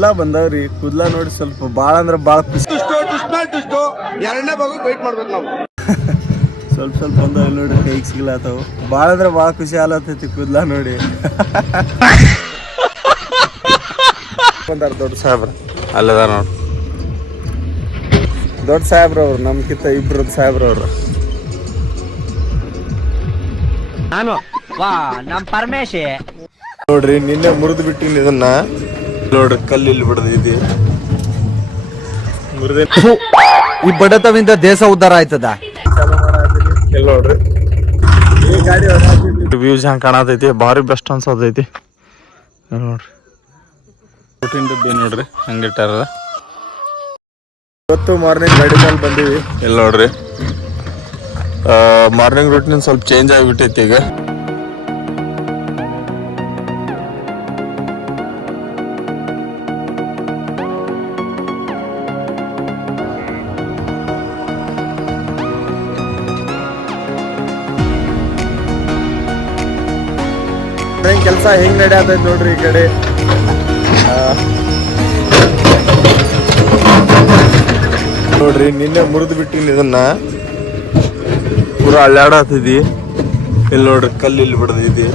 ಕೂದ್ಲಾ ಬಂದವ್ರಿ. ಕೂದ್ಲಾ ನೋಡಿ ಸ್ವಲ್ಪ ಬಾಳ ಅಂದ್ರ ಬಾಳ ಖುಷಿ. ಎರಡನೇ ಭಾಗಕ್ಕೆ ವೇಟ್ ಮಾಡ್ಬೇಕು ನಾವು. ಸ್ವಲ್ಪ ಸ್ವಲ್ಪ ಬಂದವ್ ನೋಡಿ, ಕೈಗೆ ಸಿಗ್ಲಾತಾವು. ಬಾಳ ಅಂದ್ರ ಬಾಳ ಖುಷಿ ಆಲತ್ತೈತಿ ಕೂದ್ಲಾ ನೋಡಿ. ಬಂದಾರ ದೊಡ್ಡ ಸಾಹೇಬ್ರ, ಅಲ್ಲದ ನೋಡಿ ದೊಡ್ಡ ಸಾಹೇಬ್ರವ್ರು, ನಮ್ಕಿಂತ ಇಬ್ರದ್ದು ಸಾಹೇಬ್ರವ್ರು. ನಾನು ನಮ್ ಪರಮೇಶಿ ನೋಡ್ರಿ, ನಿನ್ನೆ ಮುರಿದು ಬಿಟ್ಟಿನಿ ಇದನ್ನ. ನೋಡ್ರಿ, ಕಲ್ಲಿಲ್ಲಿ ಬಿಡದಿದೆ ಮುರಿದ. ಈ ಬಡತವಿಂದ ದೇಶ ಉದ್ಧಾರ ಆಯ್ತದ. ಇಲ್ಲಿ ನೋಡ್ರಿ, ಈ ಗಾಡಿ ವ್ಯೂಸ್ ಹೆಂಗ್ ಕಾಣತೈತಿ, ಭಾರಿ ಬೆಸ್ಟ್ ಅನ್ಸತೈತಿ. ನೋಡ್ರಿ, ಊಟಿನ ಡಬ್ಬಿ ನೋಡ್ರಿ ಹಂಗಿಟ್ಟಾರ. ಇವತ್ತು ಮಾರ್ನಿಂಗ್ ಗಾಡಿ ಮೇಲೆ ಬಂದೀವಿ. ಇಲ್ಲಿ ನೋಡ್ರಿ, ಮಾರ್ನಿಂಗ್ ರೂಟಿನ್ ಸ್ವಲ್ಪ ಚೇಂಜ್ ಆಗಿಬಿಟ್ಟೈತಿ ಈಗ. ಕೆಲಸ ಹೆಂಗ್ ನಡೆಯತೈತಿ ನೋಡ್ರಿ. ಈ ಕಡೆ ನೋಡ್ರಿ, ನಿನ್ನೆ ಮುರಿದು ಬಿಟ್ಟಿನಿ ಇದನ್ನ, ಪೂರಾ ಅಳ್ಳಾಡತ್ತಿದಿ. ಇಲ್ಲಿ ನೋಡ್ರಿ, ಕಲ್ಲು ಇಲ್ಲಿ ಬಿಡದಿದೆ,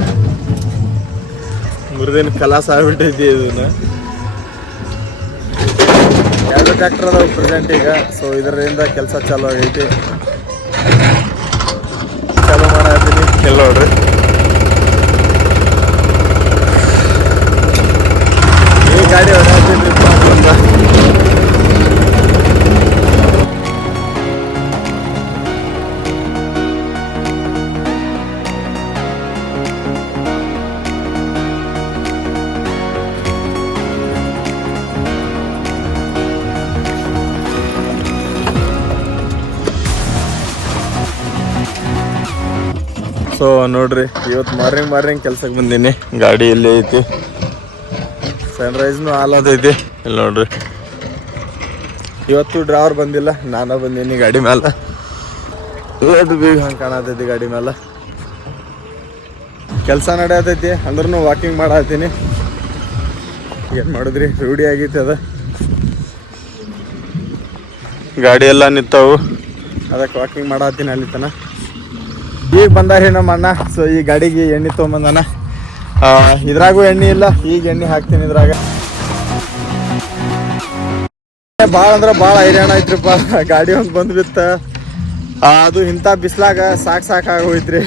ಮುರಿದೇನು ಕಲಾಸ ಆಗ್ಬಿಟ್ಟೈತಿ ಇದನ್ನ. ಎರಡು ಟ್ರ್ಯಾಕ್ಟರ್ ಅದಾವ ಪ್ರೆಸೆಂಟ್ ಈಗ. ಸೊ ಇದರಿಂದ ಕೆಲಸ ಚಾಲು ಆಗೈತಿ, ಚಾಲು ಮಾಡತ್ತೀನಿ. ಇಲ್ಲಿ ನೋಡ್ರಿ, ಈ ಗಾಡಿ ಹೊಡ್ಯಾತೀನಿ. ಸೊ ನೋಡ್ರಿ, ಇವತ್ತು ಮಾರ್ನಿಂಗ್ ಕೆಲ್ಸಕ್ಕೆ ಬಂದೀನಿ. ಗಾಡಿ ಇಲ್ಲೇ ಐತಿ, ಸನ್ರೈಸ್ನು ಹಾಲದೈತಿ. ಇಲ್ಲಿ ನೋಡ್ರಿ, ಇವತ್ತು ಡ್ರೈವರ್ ಬಂದಿಲ್ಲ, ನಾನು ಬಂದೀನಿ ಗಾಡಿ ಮೇಲೆ. ಇವತ್ತು ಬೀಗ ಹಂಗೆ ಕಾಣತೈತಿ ಗಾಡಿ ಮೇಲೆ. ಕೆಲಸ ನಡೆಯತೈತಿ ಅಂದ್ರೂ ವಾಕಿಂಗ್ ಮಾಡತ್ತೀನಿ. ಏನು ಮಾಡಿದ್ರಿ, ರೂಢಿ ಆಗೈತಿ ಅದ. ಗಾಡಿ ಎಲ್ಲ ನಿಂತಾವು, ಅದಕ್ಕೆ ವಾಕಿಂಗ್ ಮಾಡತ್ತೀನಿ ಅಲ್ಲಿ ತನ. ಈಗ ಬಂದಾರಿ ನಮ್ಮ ಅಣ್ಣ. ಸೊ ಈ ಗಾಡಿಗೆ ಎಣ್ಣೆ ತೊಗೊಂಬಂದಾನ. ಇದ್ರಾಗೂ ಎಣ್ಣೆ ಇಲ್ಲ, ಈಗ ಎಣ್ಣೆ ಹಾಕ್ತೀನಿ ಇದ್ರಾಗ. ಭಾಳ ಅಂದ್ರೆ ಭಾಳ ಹೈರಾಣ ಐತ್ರಿಪ್ಪ. ಗಾಡಿ ಒಂದು ಬಂದ್ಬಿತ್ತ, ಅದು ಇಂಥ ಬಿಸ್ಲಾಗ ಸಾಕಾಗೋಯ್ತ್ರಿ.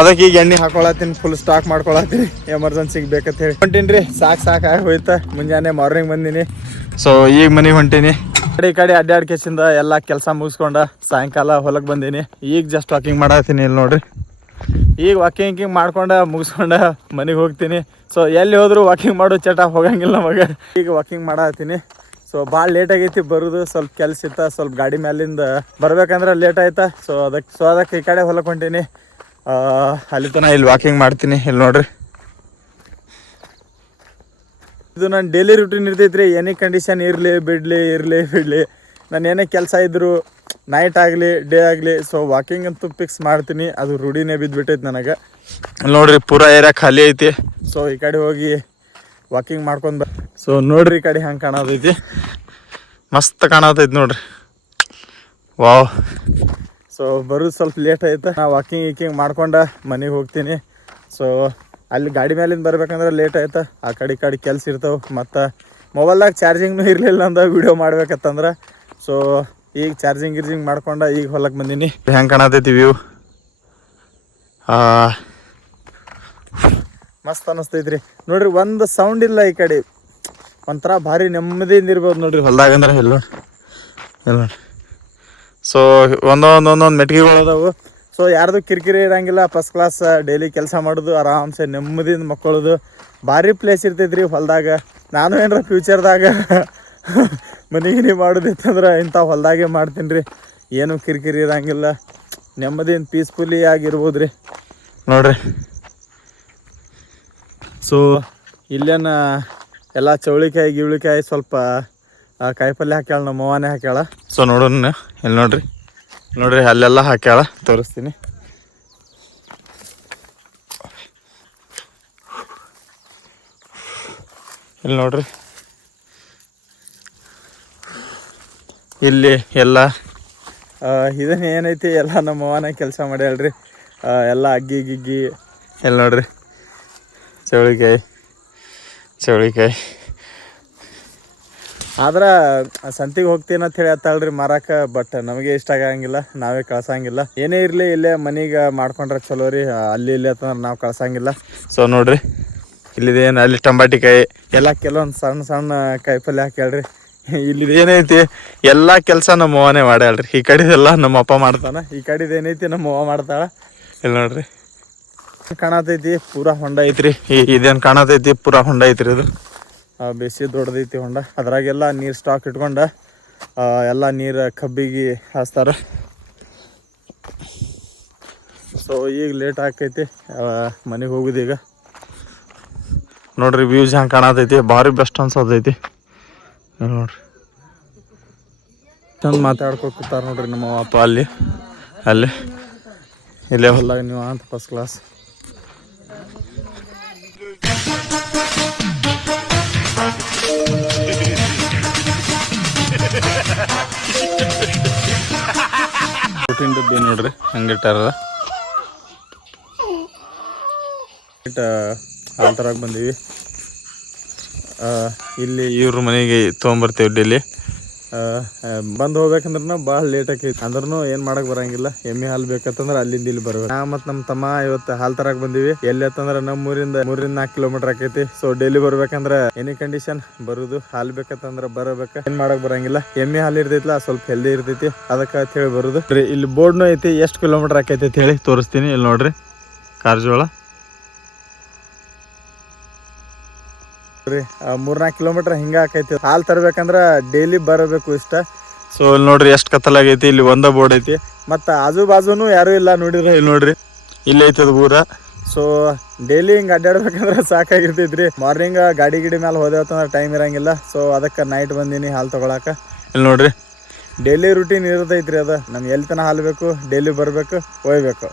ಅದಕ್ಕೆ ಈಗ ಎಣ್ಣೆ ಹಾಕೊಳತ್ತೀನಿ, ಫುಲ್ ಸ್ಟಾಕ್ ಮಾಡ್ಕೊಳತ್ತೀನಿ, ಎಮರ್ಜೆನ್ಸಿಗೆ ಬೇಕಂತ ಹೇಳಿ ಹೊಂಟೀನಿ. ಸಾಕಾಗೋಯ್ತ. ಮುಂಜಾನೆ ಮಾರ್ನಿಂಗ್ ಬಂದೀನಿ. ಸೊ ಈಗ ಮನೆಗೆ ಹೊಂಟೀನಿ. ಈ ಕಡೆ ಅಡ್ಡಾಡ್ಕೇಸಿಂದ ಎಲ್ಲ ಕೆಲಸ ಮುಗಿಸ್ಕೊಂಡ ಸಾಯಂಕಾಲ ಹೊಲಕ್ಕೆ ಬಂದೀನಿ. ಈಗ ಜಸ್ಟ್ ವಾಕಿಂಗ್ ಮಾಡತ್ತೀನಿ. ಇಲ್ಲಿ ನೋಡ್ರಿ, ಈಗ ವಾಕಿಂಗ್ ಮಾಡ್ಕೊಂಡ ಮುಗಿಸ್ಕೊಂಡ ಮನೆಗೆ ಹೋಗ್ತೀನಿ. ಸೊ ಎಲ್ಲಿ ಹೋದ್ರು ವಾಕಿಂಗ್ ಮಾಡೋ ಚಟ ಹೋಗಂಗಿಲ್ಲ ನಮಗೆ. ಈಗ ವಾಕಿಂಗ್ ಮಾಡತ್ತೀನಿ. ಸೊ ಭಾಳ ಲೇಟ್ ಆಗೈತಿ ಬರೋದು, ಸ್ವಲ್ಪ ಕೆಲಸ ಇತ್ತ, ಸ್ವಲ್ಪ ಗಾಡಿ ಮ್ಯಾಲಿಂದ ಬರ್ಬೇಕಂದ್ರೆ ಲೇಟ್ ಆಯ್ತಾ. ಸೊ ಅದಕ್ಕೆ ಈ ಕಡೆ ಹೊಲಕ್ಕೆ ಹೊಂಟೀನಿ. ಅಲ್ಲಿ ತನಕ ಇಲ್ಲಿ ವಾಕಿಂಗ್ ಮಾಡ್ತೀನಿ. ಇಲ್ಲಿ ನೋಡ್ರಿ, ಇದು ನನ್ನ ಡೈಲಿ ರೂಟೀನ್ ಇರ್ತೈತ್ರಿ. ಎನಿ ಕಂಡೀಷನ್ ಇರಲಿ ಬಿಡಲಿ, ನಾನು ಏನೇ ಕೆಲಸ ಇದ್ರು, ನೈಟ್ ಆಗಲಿ ಡೇ ಆಗಲಿ, ಸೊ ವಾಕಿಂಗ್ ಅಂತೂ ಫಿಕ್ಸ್ ಮಾಡ್ತೀನಿ. ಅದು ರೂಢಿನೇ ಬಿದ್ದುಬಿಟ್ಟೈತೆ ನನಗೆ. ನೋಡ್ರಿ, ಪೂರಾ ಏರಿಯಾ ಖಾಲಿ ಐತಿ. ಸೊ ಈ ಕಡೆ ಹೋಗಿ ವಾಕಿಂಗ್ ಮಾಡ್ಕೊಂಡು ಸೊ ನೋಡ್ರಿ, ಈ ಕಡೆ ಹಂಗೆ ಕಾಣತೈತಿ, ಮಸ್ತ್ ಕಾಣತೈತಿ ನೋಡ್ರಿ. ವಾವ್. ಸೊ ಬರೋದು ಸ್ವಲ್ಪ ಲೇಟ್ ಆಯ್ತು. ನಾ ವಾಕಿಂಗ್ ಮಾಡ್ಕೊಂಡು ಮನೆಗೆ ಹೋಗ್ತೀನಿ. ಸೊ ಅಲ್ಲಿ ಗಾಡಿ ಮೇಲಿಂದ ಬರ್ಬೇಕಂದ್ರೆ ಲೇಟ್ ಆಯ್ತು. ಆ ಕಡೆ ಈ ಕಡೆ ಕೆಲಸ ಇರ್ತಾವೆ. ಮತ್ತು ಮೊಬೈಲ್ದಾಗ ಚಾರ್ಜಿಂಗ್ನೂ ಇರಲಿಲ್ಲ ಅಂದ ವಿಡಿಯೋ ಮಾಡ್ಬೇಕತ್ತಂದ್ರೆ. ಸೊ ಈಗ ಚಾರ್ಜಿಂಗ್ ಮಾಡ್ಕೊಂಡು ಈಗ ಹೊಲಕ್ಕೆ ಬಂದೀನಿ. ಹೆಂಗೆ ಕಾಣತೈತಿ ವ್ಯೂ, ಮಸ್ತ್ ಅನ್ನಿಸ್ತೈತ್ರಿ ನೋಡ್ರಿ. ಒಂದು ಸೌಂಡ್ ಇಲ್ಲ ಈ ಕಡೆ, ಒಂಥರ ಭಾರಿ ನೆಮ್ಮದಿಯಿಂದ ಇರ್ಬೋದು ನೋಡ್ರಿ ಹೊಲ್ದಾಗ ಅಂದ್ರೆ. ಎಲ್ಲ ನೋಡಿ, ಸೊ ಒಂದೊಂದು ಮೆಟ್ಗಿಗಳು ಅದಾವು. ಸೊ ಯಾರ್ದು ಕಿರಿಕಿರಿ ಇರೋಂಗಿಲ್ಲ, ಫಸ್ಟ್ ಕ್ಲಾಸ್ ಡೈಲಿ ಕೆಲಸ ಮಾಡೋದು, ಆರಾಮ್ಸೆ ನೆಮ್ಮದಿಯಿಂದ ಮಕ್ಕಳೋದು. ಭಾರಿ ಪ್ಲೇಸ್ ಇರ್ತೈತ್ರಿ ಹೊಲ್ದಾಗ. ನಾನು ಏನಾರ ಫ್ಯೂಚರ್ದಾಗ ಮನೆಗಿನಿ ಮಾಡೋದಿತ್ತಂದ್ರೆ ಇಂಥ ಹೊಲ್ದಾಗೆ ಮಾಡ್ತೀನಿ ರೀ. ಏನೂ ಕಿರಿಕಿರಿ ಇರೋಂಗಿಲ್ಲ, ನೆಮ್ಮದಿಯಿಂದ ಪೀಸ್ಫುಲಿ ಆಗಿರ್ಬೋದು ರೀ ನೋಡ್ರಿ. ಸೊ ಇಲ್ಲೇನ ಎಲ್ಲ ಚೌಳಿಕಾಯಿ ಸ್ವಲ್ಪ ಕಾಯಿಪಲ್ಯ ಹಾಕ್ಯಾಳ, ನಮ್ಮ ಅವ್ವನೇ ಹಾಕ್ಯಾಳ. ಸೊ ನೋಡೋಣ, ಇಲ್ಲಿ ನೋಡ್ರಿ ಅಲ್ಲೆಲ್ಲ ಹಾಕ್ಯಾಳ, ತೋರಿಸ್ತೀನಿ. ಇಲ್ಲಿ ನೋಡ್ರಿ, ಇಲ್ಲಿ ಎಲ್ಲ ಇದನ್ನ ಏನೈತಿ ಎಲ್ಲ ನಮ್ಮ ಅವ್ವನ ಕೆಲಸ ಮಾಡ್ಯಾಳ್ರಿ. ಎಲ್ಲ ಅಗ್ಗಿ ಗಿಗ್ಗಿ ಎಲ್ಲ ನೋಡ್ರಿ, ಚೌಳಿಕಾಯಿ ಆದ್ರೆ ಸಂತಿಗೆ ಹೋಗ್ತೀನಿ ಅಂತ ಹೇಳಿ ಅತ್ತಾಳ್ರಿ ಮಾರಾಕ. ಬಟ್ ನಮಗೆ ಇಷ್ಟ ಆಗಂಗಿಲ್ಲ, ನಾವೇ ಕಳ್ಸಂಗಿಲ್ಲ. ಏನೇ ಇರಲಿ ಇಲ್ಲೇ ಮನೆಗೆ ಮಾಡ್ಕೊಂಡ್ರೆ ಚಲೋ ರೀ. ಅಲ್ಲಿ ಇಲ್ಲಿ ಅಂತಂದ್ರೆ ನಾವು ಕಳ್ಸಂಗಿಲ್ಲ. ಸೊ ನೋಡ್ರಿ ಇಲ್ಲಿದೇನು, ಅಲ್ಲಿ ಟಮಾಟಿಕಾಯಿ ಎಲ್ಲ ಕೆಲವೊಂದು ಸಣ್ಣ ಸಣ್ಣ ಕಾಯಿಪಲ್ಲೆ ಹಾಕ್ಯಾಳ್ರಿ. ಇಲ್ಲಿದು ಏನೈತಿ ಎಲ್ಲ ಕೆಲಸ ನಮ್ಮ ಅವ್ವನೇ ಮಾಡ್ಯಾಳ್ರಿ. ಈ ಕಡೆದೆಲ್ಲ ನಮ್ಮ ಅಪ್ಪ ಮಾಡ್ತಾನೆ, ಈ ಕಡೆದು ಏನೈತಿ ನಮ್ಮ ಅವ್ವ ಮಾಡ್ತಾಳ. ಇಲ್ಲಿ ನೋಡ್ರಿ ಕಾಣತೈತಿ ಪೂರಾ ಹೊಂಡ ಐತ್ರಿ. ಇದೇನು ಕಾಣತೈತಿ ಪೂರಾ ಹೊಂಡ ಐತ್ರಿ. ಇದು ಬೇಸಿ ದೊಡ್ಡದೈತಿ ಹೊಂಡ. ಅದ್ರಾಗೆಲ್ಲ ನೀರು ಸ್ಟಾಕ್ ಇಟ್ಕೊಂಡು ಎಲ್ಲ ನೀರು ಕಬ್ಬಿಗೆ ಹಾಸ್ತಾರೆ. ಸೊ ಈಗ ಲೇಟ್ ಆಕೈತಿ ಮನೆಗೆ ಹೋಗುದು. ಈಗ ನೋಡ್ರಿ ವ್ಯೂಸ್ ಹೆಂಗೆ ಕಾಣತೈತಿ, ಭಾರಿ ಬೆಸ್ಟ್ ಅನ್ಸತೈತಿ ನೋಡ್ರಿ. ಚಂದ ಮಾತಾಡ್ಕೊ ಕೂತಾರ ನೋಡ್ರಿ ನಮ್ಮ ಅಪ್ಪ. ಅಲ್ಲಿ ಇಲ್ಲೇ ಹೊಲ್ದಾಗ ನೀವು ಅಂತ ಫಸ್ಟ್ ಕ್ಲಾಸ್. ಪ್ರೋಟೀನ್ ಡಬ್ಬಿ ನೋಡ್ರಿ ಹಂಗಿಟ್ಟಾರ. ಹಾಲು ತರಕ್ಕೆ ಬಂದೀವಿ. ಇಲ್ಲಿ ಇವ್ರ ಮನೆಗೆ ತೊಗೊಂಬರ್ತೀವಿ ಡೈಲಿ. ಬಂದು ಹೋಗ್ಬೇಕಂದ್ರೂ ಭಾಳ ಲೇಟ್ ಆಕೈತಿ. ಅಂದ್ರೂ ಏನು ಮಾಡಕ್ಕೆ ಬರಂಗಿಲ್ಲ. ಎಮ್ಮೆ ಹಾಲು ಬೇಕಂತಂದ್ರೆ ಅಲ್ಲಿಂದ ಇಲ್ಲಿ ಬರ್ಬೇಕು. ನಾ ಮತ್ತು ನಮ್ಮ ತಮ್ಮ ಇವತ್ತು ಹಾಲು ತರಕ್ಕೆ ಬಂದೀವಿ. ಎಲ್ಲಿ ಅಂತಂದ್ರೆ ನಮ್ಮ ಊರಿಂದ 4 ಕಿಲೋಮೀಟರ್ ಆಕೈತಿ. ಸೊ ಡೈಲಿ ಬರ್ಬೇಕಂದ್ರೆ ಎನಿ ಕಂಡೀಷನ್ ಬರುದು. ಹಾಲು ಬೇಕಂತಂದ್ರೆ ಬರಬೇಕು, ಏನು ಮಾಡಕ್ಕೆ ಬರಂಗಿಲ್ಲ. ಎಮ್ಮೆ ಹಾಲು ಇರ್ತೈತಿಲ್ಲ ಸ್ವಲ್ಪ ಹೆಲ್ದಿ ಇರ್ತೈತಿ, ಅದಕ್ಕೆ ಅಂತ ಹೇಳಿ ಬರುದು. ಇಲ್ಲಿ ಬೋರ್ಡ್ನು ಐತಿ, ಎಷ್ಟು ಕಿಲೋಮೀಟರ್ ಆಕೈತಿ ಅಂತ ಹೇಳಿ ತೋರಿಸ್ತೀನಿ. ಇಲ್ಲಿ ನೋಡ್ರಿ ಕಾರಜೋಳ 3-4 ಕಿಲೋಮೀಟರ್ ಹಿಂಗೆ ಆಕೈತಿ. ಹಾಲು ತರಬೇಕಂದ್ರೆ ಡೈಲಿ ಬರಬೇಕು ಇಷ್ಟ. ಸೊ ಇಲ್ಲಿ ನೋಡ್ರಿ ಎಷ್ಟು ಕತ್ತಲಾಗೈತಿ. ಇಲ್ಲಿ ಒಂದೇ ಬೋರ್ಡ್ ಐತಿ, ಮತ್ತು ಆಜು ಬಾಜುನು ಯಾರೂ ಇಲ್ಲ ನೋಡಿದ್ರೆ. ಇಲ್ಲಿ ನೋಡ್ರಿ ಇಲ್ಲಿ ಐತದ ಊರ. ಸೊ ಡೈಲಿ ಹಿಂಗೆ ಅಡ್ಡಾಡ್ಬೇಕಂದ್ರೆ ಸಾಕಾಗಿರ್ತೈತ್ರಿ. ಮಾರ್ನಿಂಗ್ ಗಾಡಿ ಮೇಲೆ ಹೋದೇವತ್ತಂದ್ರೆ ಟೈಮ್ ಇರಂಗಿಲ್ಲ. ಸೊ ಅದಕ್ಕೆ ನೈಟ್ ಬಂದೀನಿ ಹಾಲು ತೊಗೊಳಕ್ಕೆ. ಇಲ್ಲಿ ನೋಡ್ರಿ ಡೈಲಿ ರೂಟೀನ್ ಇರ್ತೈತ್ರಿ. ಅದು ನಮ್ಗೆ ಎಲ್ಲಿ ತನಕ ಹಾಲು ಬೇಕು ಡೈಲಿ ಬರಬೇಕು, ಒಯ್ಬೇಕು.